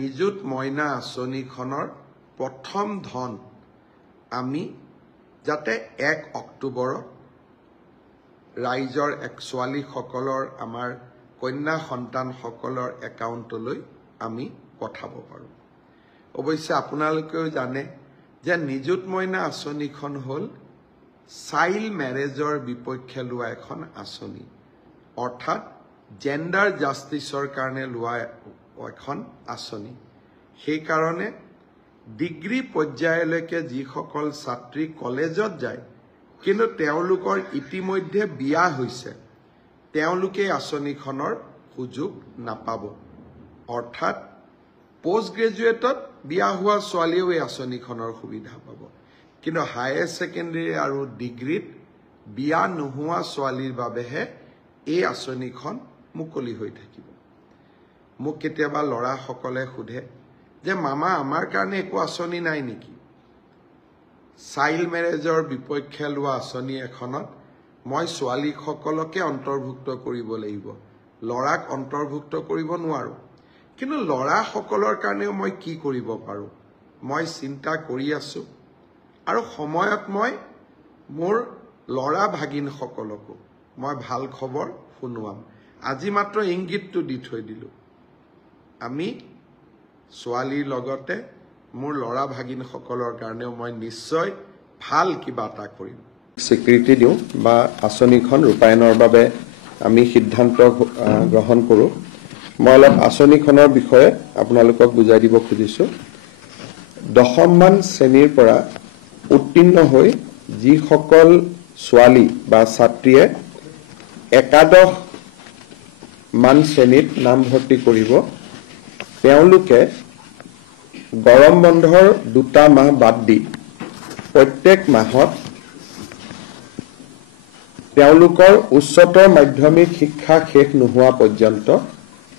নিযুত মইনা আঁচনিখনৰ প্ৰথম ধন আমি যাতে 1 অক্টোবৰত ৰাইজৰ ছোৱালীসকলৰ আমাৰ কন্যা সন্তানসকলৰ একাউণ্টলৈ আমি পঠাব পাৰোঁ। অৱশ্যে আপোনালোকেও জানে যে নিযুত মইনা আঁচনিখন হ'ল চাইল্ড মেৰেজৰ বিপক্ষে লোৱা এখন আঁচনি, অৰ্থাৎ জেণ্ডাৰ জাষ্টিছৰ কাৰণে লোৱা এখন আঁচনি। সেইকাৰণে ডিগ্ৰী পৰ্যায়লৈকে যিসকল ছাত্ৰী কলেজত যায় কিন্তু তেওঁলোকৰ ইতিমধ্যে বিয়া হৈছে, তেওঁলোকে আঁচনিখনৰ সুযোগ নাপাব। অৰ্থাৎ পোষ্ট গ্ৰেজুৱেটত বিয়া হোৱা ছোৱালীয়েও এই আঁচনিখনৰ সুবিধা পাব, কিন্তু হায়াৰ ছেকেণ্ডেৰী আৰু ডিগ্ৰীত বিয়া নোহোৱা ছোৱালীৰ বাবেহে এই আঁচনিখন মুকলি হৈ থাকিব। মোক কেতিয়াবা ল'ৰাসকলে সোধে যে মামা আমাৰ কাৰণে একো আঁচনি নাই নেকি? চাইল্ড মেৰেজৰ বিপক্ষে লোৱা আঁচনি এখনত মই ছোৱালীসকলকে অন্তৰ্ভুক্ত কৰিব লাগিব, ল'ৰাক অন্তৰ্ভুক্ত কৰিব নোৱাৰোঁ। কিন্তু ল'ৰাসকলৰ কাৰণেও মই কি কৰিব পাৰোঁ মই চিন্তা কৰি আছোঁ, আৰু সময়ত মই মোৰ ল'ৰা ভাগিনসকলকো মই ভাল খবৰ শুনোৱাম। আজি মাত্ৰ ইংগিতটো দি থৈ দিলোঁ, আমি ছোৱালীৰ লগতে মোৰ ল'ৰা ভাগিনসকলৰ কাৰণেও মই নিশ্চয় ভাল কিবা এটা কৰিম। স্বীকৃতি দিওঁ বা আঁচনিখন ৰূপায়ণৰ বাবে আমি সিদ্ধান্ত গ্ৰহণ কৰোঁ। মই অলপ আঁচনিখনৰ বিষয়ে আপোনালোকক বুজাই দিব খুজিছোঁ। 10মান শ্ৰেণীৰ পৰা উত্তীৰ্ণ হৈ যিসকল ছোৱালী বা ছাত্ৰীয়ে 11মান শ্ৰেণীত নামভৰ্তি কৰিব, তেওঁলোকে গৰম বন্ধৰ 2টা মাহ বাদ দি প্ৰত্যেক মাহত তেওঁলোকৰ উচ্চতৰ মাধ্যমিক শিক্ষা শেষ নোহোৱা পৰ্যন্ত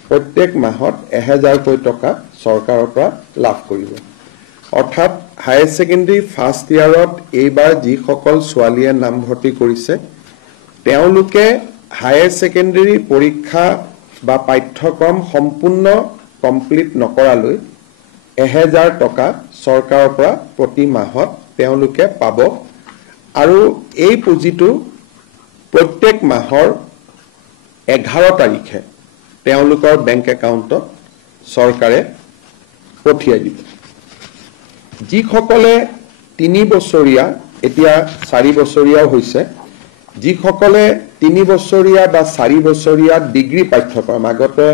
প্ৰত্যেক মাহত 1000কৈ টকা চৰকাৰৰ পৰা লাভ কৰিব। অৰ্থাৎ হায়াৰ ছেকেণ্ডেৰী ফাৰ্ষ্ট ইয়াৰত এইবাৰ যিসকল ছোৱালীয়ে নামভৰ্তি কৰিছে, তেওঁলোকে হায়াৰ ছেকেণ্ডেৰী পৰীক্ষা বা পাঠ্যক্ৰম সম্পূৰ্ণ কমপ্লিট নকৰালৈ 1000 টকা চৰকাৰৰ পৰা প্ৰতি মাহত তেওঁলোকে পাব, আৰু এই পুঁজিটো প্ৰত্যেক মাহৰ 11 তাৰিখে তেওঁলোকৰ বেংক একাউণ্টত চৰকাৰে পঠিয়াই দিব। যিসকলে 3 বছৰীয়া, এতিয়া 4 বছৰীয়াও হৈছে, যিসকলে 3 বছৰীয়া বা 4 বছৰীয়া ডিগ্ৰী পাঠ্যক্ৰম, আগতে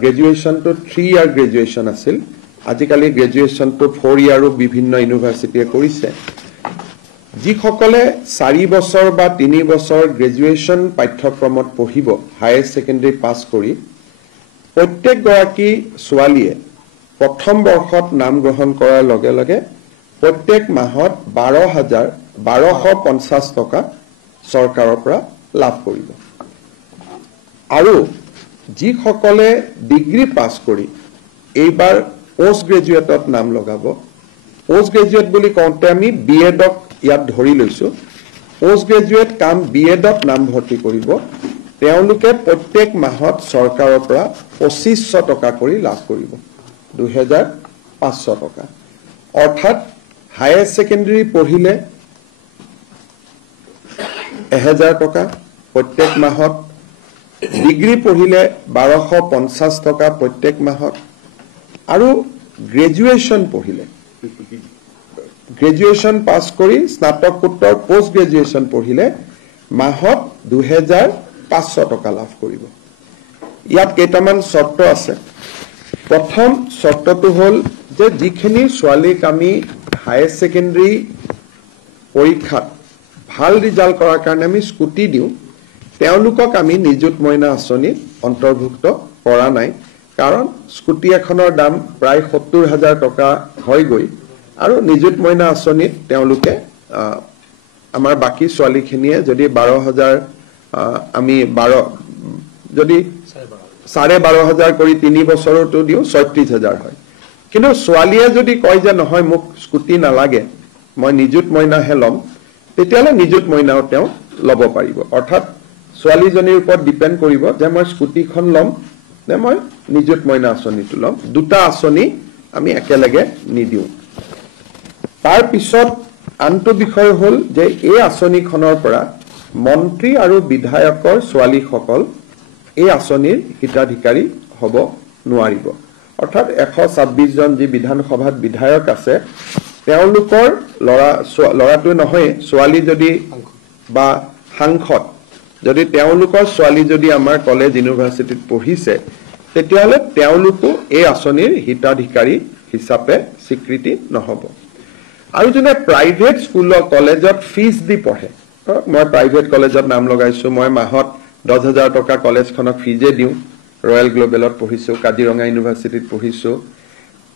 গ্ৰেজুৱেশ্যনটো 3 ইয়াৰ গ্ৰেজুৱেশ্যন আছিল, আজিকালি গ্ৰেজুৱেশ্যনটো 4 ইয়াৰো বিভিন্ন ইউনিভাৰ্চিটিয়ে কৰিছে। যিসকলে 4 বছৰ বা 3 বছৰ গ্ৰেজুৱেশ্যন পাঠ্যক্ৰমত পঢ়িব হায়াৰ ছেকেণ্ডেৰী পাছ কৰি, প্ৰত্যেকগৰাকী ছোৱালীয়ে প্ৰথম বৰ্ষত নাম গ্ৰহণ কৰাৰ লগে লগে প্ৰত্যেক মাহত 12,250 টকা চৰকাৰৰ পৰা লাভ কৰিব। আৰু যিসকলে ডিগ্ৰী পাছ কৰি এইবাৰ পোষ্ট গ্ৰেজুৱেটত নাম লগাব, পোষ্ট গ্ৰেজুৱেট বুলি কওঁতে আমি BEdক ইয়াত ধৰি লৈছোঁ, পোষ্ট গ্ৰেজুৱেট কাম BEdত নামভৰ্তি কৰিব, তেওঁলোকে প্ৰত্যেক মাহত চৰকাৰৰ পৰা 2500 টকা কৰি লাভ কৰিব, 2500 টকা। অৰ্থাৎ হায়াৰ ছেকেণ্ডেৰী পঢ়িলে 1000 টকা প্ৰত্যেক মাহত, ডিগ্ৰী পঢ়িলে 1250 টকা প্ৰত্যেক মাহত, আৰু গ্ৰেজুৱেশ্যন পঢ়িলে, গ্ৰেজুৱেশ্যন পাছ কৰি স্নাতকোত্তৰ পোষ্ট গ্ৰেজুৱেশ্যন পঢ়িলে মাহত 2500 টকা লাভ কৰিব। ইয়াত কেইটামান চৰ্ত আছে। প্ৰথম চৰ্তটো হ'ল যে যিখিনি ছোৱালীক আমি হায়াৰ ছেকেণ্ডেৰী পৰীক্ষাত ভাল ৰিজাল্ট কৰাৰ কাৰণে আমি স্কুটি দিওঁ, তেওঁলোকক আমি নিযুত মইনা আঁচনিত অন্তৰ্ভুক্ত কৰা নাই, কাৰণ স্কুটি এখনৰ দাম প্ৰায় 70,000 টকা হয়গৈ, আৰু নিযুত মইনা আঁচনিত তেওঁলোকে আমাৰ বাকী ছোৱালীখিনিয়ে যদি 12,000 আমি যদি 12,500 কৰি 3 বছৰতো দিওঁ 36,000 হয়। কিন্তু ছোৱালীয়ে যদি কয় যে নহয় মোক স্কুটি নালাগে, মই নিযুত মইনাহে ল'ম, তেতিয়াহ'লে নিযুত মইনাও তেওঁ ল'ব পাৰিব। অৰ্থাৎ ছোৱালীজনীৰ ওপৰত ডিপেণ্ড কৰিব যে মই স্কুটিখন ল'ম নে মই নিযুত মইনা আঁচনিটো ল'ম দুটা আঁচনি আমি একেলগে নিদিওঁ তাৰ পিছত আনটো বিষয় হ'ল যে এই আঁচনিখনৰ পৰা মন্ত্ৰী আৰু বিধায়কৰ ছোৱালীসকল এই আঁচনিৰ হিতাধিকাৰী হ'ব নোৱাৰিব অৰ্থাৎ 126 জন যি বিধানসভাত বিধায়ক আছে তেওঁলোকৰ ল'ৰাটো নহয় ছোৱালী যদি বা সাংসদ যদি তেওঁলোকৰ ছোৱালী যদি আমাৰ কলেজ ইউনিভাৰ্চিটিত পঢ়িছে তেতিয়াহ'লে তেওঁলোকো এই আঁচনিৰ হিতাধিকাৰী হিচাপে স্বীকৃতি নহ'ব আৰু যোনে প্ৰাইভেট স্কুল কলেজত ফিজ দি পঢ়ে মই প্ৰাইভেট কলেজত নাম লগাইছো মই মাহত 10,000 টকা কলেজখনক ফিজে দিওঁ ৰয়েল গ্লোবেলত পঢ়িছো কাজিৰঙা ইউনিভাৰ্চিটিত পঢ়িছো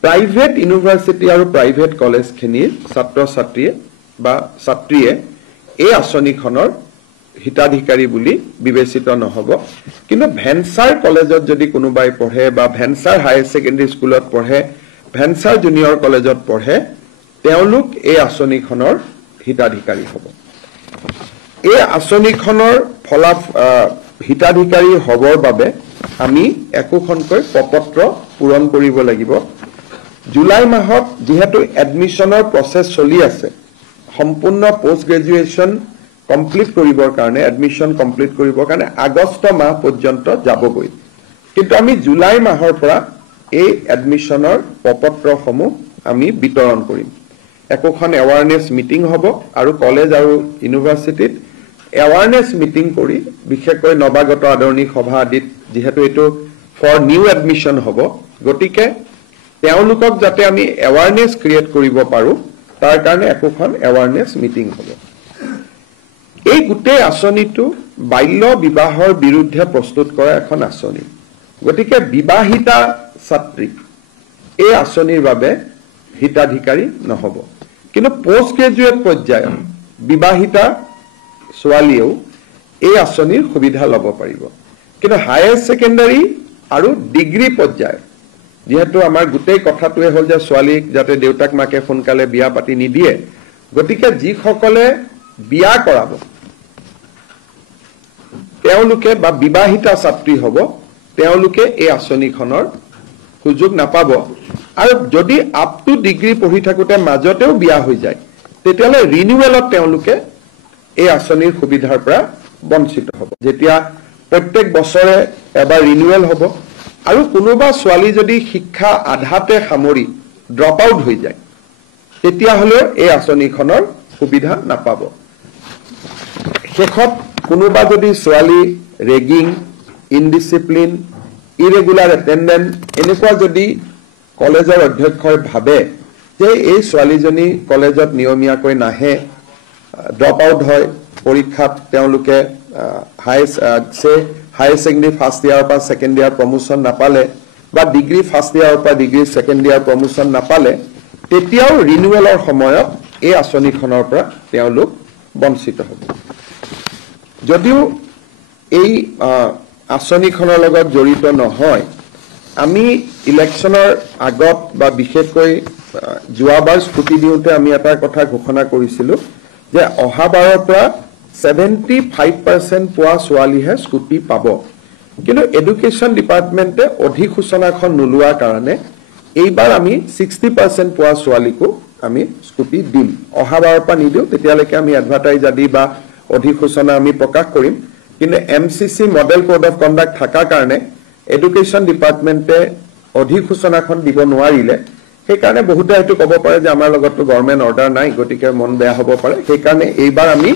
প্ৰাইভেট ইউনিভাৰ্চিটি আৰু প্ৰাইভেট কলেজখিনিৰ ছাত্ৰ ছাত্ৰীয়ে এই আঁচনিখনৰ হিতাধিকাৰী বুলি বিবেচিত নহ'ব কিন্তু ভেঞ্চাৰ কলেজত যদি কোনোবাই পঢ়ে বা ভেঞ্চাৰ হায়াৰ ছেকেণ্ডাৰী স্কুলত পঢ়ে ভেঞ্চাৰ জুনিয়ৰ কলেজত পঢ়ে তেওঁলোক এই আঁচনিখনৰ হিতাধিকাৰী হ'ব এই আঁচনিখনৰ হিতাধিকাৰী হ'বৰ বাবে আমি একোখনকৈ প্ৰপত্ৰ পূৰণ কৰিব লাগিব জুলাই মাহত যেহেতু এডমিশনৰ প্ৰসেস চলি আছে সম্পূৰ্ণ পোষ্ট গ্ৰেজুৱেচন কমপ্লিট কৰিবৰ কাৰণে এডমিশন কমপ্লিট কৰিবৰ কাৰণে আগষ্ট মাহ পৰ্যন্ত যাবগৈ কিন্তু আমি জুলাই মাহৰ পৰা এই এডমিশনৰ প্ৰপত্ৰসমূহ আমি বিতৰণ কৰিম একোখন এৱাৰনেছ মিটিং হ'ব আৰু কলেজ আৰু ইউনিভাৰ্চিটিত এৱাৰনেছ মিটিং কৰি বিশেষকৈ নৱাগত আদৰণি সভা আদিত যেহেতু এইটো ফৰ নিউ এডমিশন হ'ব গতিকে তেওঁলোকক যাতে আমি এৱাৰনেছ ক্ৰিয়েট কৰিব পাৰোঁ তাৰ কাৰণে একোখন এৱাৰনেছ মিটিং হ'ব এই গোটেই আঁচনিটো বাল্য বিবাহৰ বিৰুদ্ধে প্ৰস্তুত কৰা এখন আঁচনি গতিকে বিবাহিতা ছাত্ৰী এই আঁচনিৰ বাবে হিতাধিকাৰী নহ'ব কিন্তু পোষ্ট গ্ৰেজুৱেট পৰ্যায়ত বিবাহিতা ছোৱালীয়েও এই আঁচনিৰ সুবিধা ল'ব পাৰিব কিন্তু হায়াৰ ছেকেণ্ডাৰী আৰু ডিগ্ৰী পৰ্যায়ত যেহেতু আমাৰ গোটেই কথাটোৱে হ'ল যে ছোৱালীক যাতে দেউতাক মাকে সোনকালে বিয়া পাতি নিদিয়ে গতিকে যিসকলে বিয়া কৰাব তেওঁলোকে বা বিবাহিতা ছাত্ৰী হ'ব তেওঁলোকে এই আঁচনিখনৰ সুযোগ নাপাব আৰু যদি আপ টু ডিগ্ৰী পঢ়ি থাকোঁতে মাজতেও বিয়া হৈ যায় তেতিয়াহ'লে ৰিনিউৱেলত তেওঁলোকে এই আঁচনিৰ সুবিধাৰ পৰা বঞ্চিত হ'ব যেতিয়া প্ৰত্যেক বছৰে এবাৰ ৰিনিউৱেল হ'ব আৰু কোনোবা ছোৱালী যদি শিক্ষা আধাতে সামৰি ড্ৰপ আউট হৈ যায় তেতিয়াহ'লে এই আঁচনিখনৰ সুবিধা নাপাব শেষত কোনোবা যদি ছোৱালী ৰেগিং ইনডিসিপ্লিন ইৰেগুলাৰ এটেন্ডেন্ট এনেকুৱা যদি কলেজৰ অধ্যক্ষই ভাবে যে এই ছোৱালীজনী কলেজত নিয়মীয়াকৈ নাহে ড্ৰপ আউট হয় পৰীক্ষাত তেওঁলোকে হায়াৰ ছেকেণ্ডাৰী ফাৰ্ষ্ট ইয়াৰৰ পৰা ছেকেণ্ড ইয়াৰ প্ৰমোশ্যন নাপালে বা ডিগ্ৰী ফাৰ্ষ্ট ইয়াৰৰ পৰা ডিগ্ৰী ছেকেণ্ড ইয়াৰ প্ৰমোশ্যন নাপালে তেতিয়াও ৰিনিউৱেলৰ সময়ত এই আঁচনিখনৰ পৰা তেওঁলোক বঞ্চিত হ'ব যদিও এই আঁচনিখনৰ লগত জড়িত নহয় আমি ইলেকশ্যনৰ আগত বা বিশেষকৈ যোৱাবাৰ স্কুটি দিওঁতে আমি এটা কথা ঘোষণা কৰিছিলোঁ যে অহাবাৰৰ পৰা 75% পোৱা ছোৱালীহে স্কুটি পাব কিন্তু এডুকেশ্যন ডিপাৰ্টমেণ্টে অধিসূচনাখন নোলোৱাৰ কাৰণে এইবাৰ আমি 60% পোৱা ছোৱালীকো আমি স্কুটি দিম অহাবাৰৰ পৰা নিদিওঁ তেতিয়ালৈকে আমি এডভাৰটাইজ আদি বা অধিসূচনা আমি প্ৰকাশ কৰিম কিন্তু MCC model code of conduct থকাৰ কাৰণে এডুকেশ্যন ডিপাৰ্টমেণ্টে অধিসূচনাখন দিব নোৱাৰিলে সেইকাৰণে বহুতে এইটো ক'ব পাৰে যে আমাৰ লগততো গভৰ্ণমেণ্ট অৰ্ডাৰ নাই গতিকে মন বেয়া হ'ব পাৰে সেইকাৰণে এইবাৰ আমি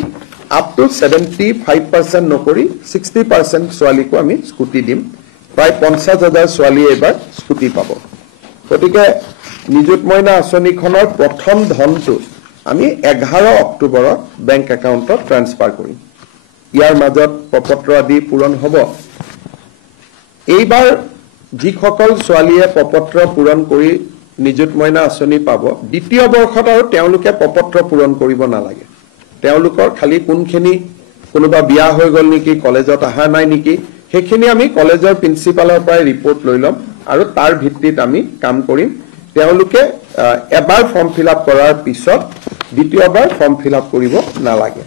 আপ টু 75% নকৰি 60% ছোৱালীকো আমি স্কুটি দিম প্ৰায় 50,000 ছোৱালীয়ে এইবাৰ স্কুটি পাব গতিকে নিযুত মইনা আঁচনিখনৰ প্ৰথম ধনটো আমি 11 অক্টোবৰত বেংক একাউণ্টত ট্ৰান্সফাৰ কৰিম ইয়াৰ মাজত প্ৰপত্ৰ আদি পূৰণ হ'ব এইবাৰ যিসকল ছোৱালীয়ে প্ৰপত্ৰ পূৰণ কৰি নিযুত মইনা আঁচনি পাব দ্বিতীয় বৰ্ষত আৰু তেওঁলোকে প্ৰপত্ৰ পূৰণ কৰিব নালাগে তেওঁলোকৰ খালি কোনখিনি কোনোবা বিয়া হৈ গ'ল নেকি কলেজত অহা নাই নেকি সেইখিনি আমি কলেজৰ প্ৰিন্সিপালৰ পৰা ৰিপৰ্ট লৈ ল'ম আৰু তাৰ ভিত্তিত আমি কাম কৰিম তেওঁলোকে এবাৰ ফৰ্ম ফিল আপ কৰাৰ পিছত দ্বিতীয়বাৰ ফৰ্ম ফিল আপ কৰিব নালাগে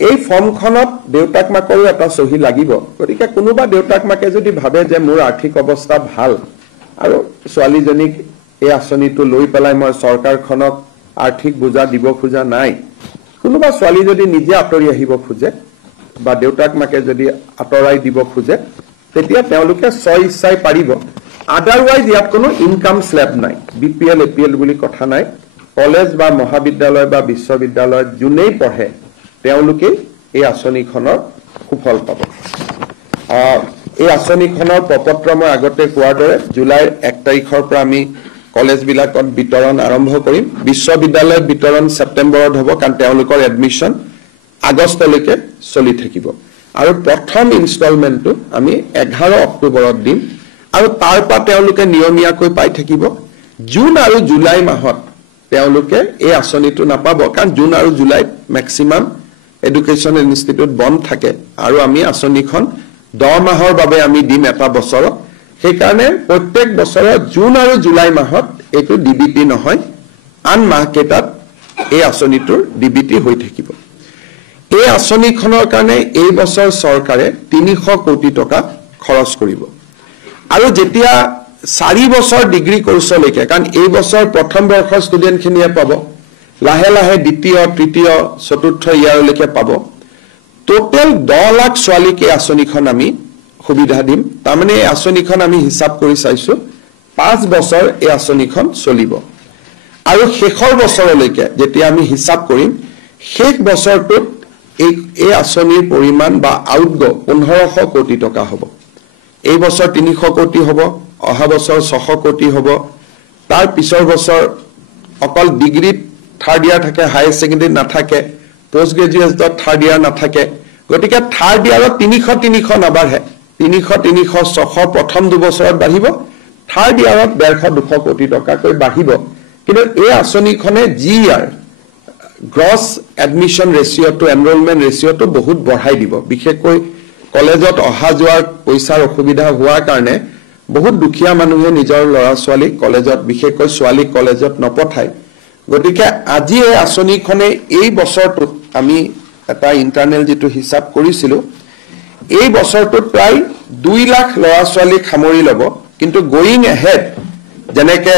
এই ফৰ্মখনত দেউতাক মাকৰো এটা চহী লাগিব গতিকে কোনোবা দেউতাক মাকে যদি ভাবে যে মোৰ আৰ্থিক অৱস্থা ভাল আৰু ছোৱালীজনীক এই আঁচনিটো লৈ পেলাই মই চৰকাৰখনক আৰ্থিক বোজা দিব খোজা নাই কোনোবা ছোৱালী যদি নিজে আঁতৰি আহিব খোজে বা দেউতাক মাকে যদি আঁতৰাই দিব খোজে তেতিয়া তেওঁলোকে ইচ্ছাই পাৰিব আদাৰৱাইজ ইয়াত কোনো ইনকাম স্লেব নাই বিপিএল এপিএল বুলি কথা নাই কলেজ বা মহাবিদ্যালয় বা বিশ্ববিদ্যালয়ত যোনেই পঢ়ে তেওঁলোকে এই আঁচনিখনৰ সুফল পাব এই আঁচনিখনৰ প্ৰপত্ৰ মই আগতে কোৱাৰ দৰে জুলাইৰ 1 তাৰিখৰ পৰা আমি কলেজবিলাকত বিতৰণ আৰম্ভ কৰিম বিশ্ববিদ্যালয়ত বিতৰণ ছেপ্টেম্বৰত হ'ব কাৰণ তেওঁলোকৰ এডমিশ্যন আগষ্টলৈকে চলি থাকিব আৰু প্ৰথম ইনষ্টলমেণ্টটো আমি 11 অক্টোবৰত দিম আৰু তাৰ পৰা তেওঁলোকে নিয়মীয়াকৈ পাই থাকিব জুন আৰু জুলাই মাহত তেওঁলোকে এই আঁচনিটো নাপাব কাৰণ জুন আৰু জুলাইত মেক্সিমাম এডুকেশ্যন ইনষ্টিটিউট বন্ধ থাকে আৰু আমি আঁচনিখন 10 মাহৰ বাবে আমি দিম এটা বছৰত সেইকাৰণে প্ৰত্যেক বছৰত জুন আৰু জুলাই মাহত এইটো ডিবিটি নহয় আন মাহকেইটাত এই আঁচনিটোৰ ডিবিটি হৈ থাকিব এই আঁচনিখনৰ কাৰণে এই বছৰ চৰকাৰে 300 কোটি টকা খৰচ কৰিব আৰু যেতিয়া 4 বছৰ ডিগ্ৰী কোৰ্ছলৈকে কাৰণ এই বছৰ প্ৰথম বৰ্ষৰ ষ্টুডেণ্টখিনিয়ে পাব লাহে লাহে দ্বিতীয় তৃতীয় চতুৰ্থ ইয়াৰলৈকে পাব টোটেল 10 লাখ ছোৱালীক এই আঁচনিখন আমি সুবিধা দিম তাৰমানে এই আঁচনিখন আমি হিচাপ কৰি চাইছো 5 বছৰ এই আঁচনিখন চলিব আৰু শেষৰ বছৰলৈকে যেতিয়া আমি হিচাপ কৰিম শেষ বছৰটোত এই আঁচনিৰ পৰিমাণ বা আউটগো 1500 কোটি টকা হ'ব এই বছৰ 300 কোটি হ'ব অহা বছৰ 600 কোটি হ'ব তাৰ পিছৰ বছৰ অকল ডিগ্ৰীত থাৰ্ড ইয়াৰ থাকে হাই সেকেন্ডাৰী নাথাকে পোষ্ট গ্ৰেজুৱেটত থাৰ্ড ইয়াৰ নাথাকে গতিকে থাৰ্ড ইয়াৰত 300 নাবাঢ়ে 300 600 প্ৰথম 2 বছৰত বাঢ়িব থাৰ্ড ইয়াৰত 150-200 কোটি টকাকৈ বাঢ়িব কিন্তু এই আঁচনিখনে জি ইয়াৰ গ্ৰছ এডমিশ্যন ৰেচিঅ'টো এনৰোলমেণ্ট ৰেচিঅ'টো বহুত বঢ়াই দিব বিশেষকৈ কলেজত অহা যোৱাৰ পইচাৰ অসুবিধা হোৱাৰ কাৰণে বহুত দুখীয়া মানুহে নিজৰ ল'ৰা ছোৱালী কলেজত বিশেষকৈ ছোৱালী কলেজত নপঠায় গতিকে আজি এই আঁচনিখনে এই বছৰটোত আমি এটা ইন্টাৰনেল যেটো হিচাপ কৰিছিলো এই বছৰটোত প্ৰায় 2 লাখ ল'ৰা ছোৱালী সামৰি ল'ব কিন্তু গোইং এহেড যেনেকে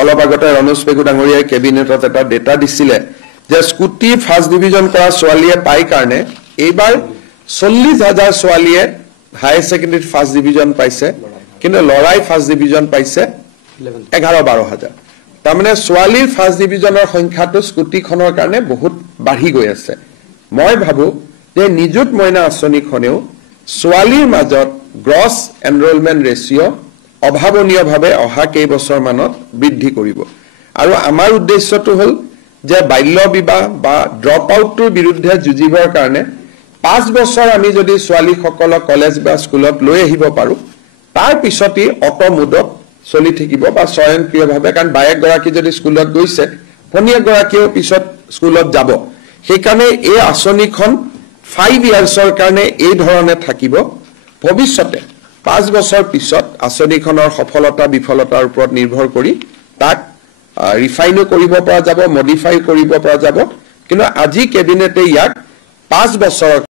অলপ আগতে ৰনোজ পেগু ডাঙৰীয়াই কেবিনেটত এটা ডেটা দিছিলে যে স্কুটি ফাৰ্ষ্ট ডিভিজন কৰা ছোৱালীয়ে পাই কাৰণে এইবাৰ 40,000 ছোৱালীয়ে হাই সেকেন্ডাৰী ফাৰ্ষ্ট ডিভিজন পাইছে কিন্তু লৰাই ফাৰ্ষ্ট ডিভিজন পাইছে 11-12,000 তাৰমানে ছোৱালীৰ ফাৰ্ষ্ট ডিভিজনৰ সংখ্যাটো স্কুটিখনৰ কাৰণে বহুত বাঢ়ি গৈ আছে মই ভাবো যে নিযুত মইনা আঁচনিখনেও ছোৱালীৰ মাজত গ্ৰছ এনৰোলমেণ্ট ৰেচিঅ' অভাৱনীয়ভাৱে অহা কেইবছৰ মানত বৃদ্ধি কৰিব আৰু আমাৰ উদ্দেশ্যটো হ'ল যে বাল্য বিবাহ বা ড্ৰপ আউটৰ বিৰুদ্ধে যুঁজিবৰ কাৰণে 5 বছৰ আমি যদি ছোৱালীসকলক কলেজ বা স্কুলত লৈ আহিব পাৰো তাৰ পিছতে অটোমোডত চলি থাকিব বা স্বয়ংক্ৰিয়ভাৱে কাৰণ বায়েক গৰাকী যদি স্কুলত গৈছে ভনীয়েক গৰাকীও পিছত স্কুলত যাব সেইকাৰণে এই আঁচনিখন 5 ইয়াৰ্ছৰ কাৰণে এই ধৰণে থাকিব ভৱিষ্যতে 5 বছৰ পিছত আঁচনিখনৰ সফলতা বিফলতাৰ ওপৰত নিৰ্ভৰ কৰি তাক ৰিফাইনো কৰিব পৰা যাব মডিফাই কৰিব পৰা যাব কিন্তু আজি কেবিনেটে ইয়াক 5 বছৰ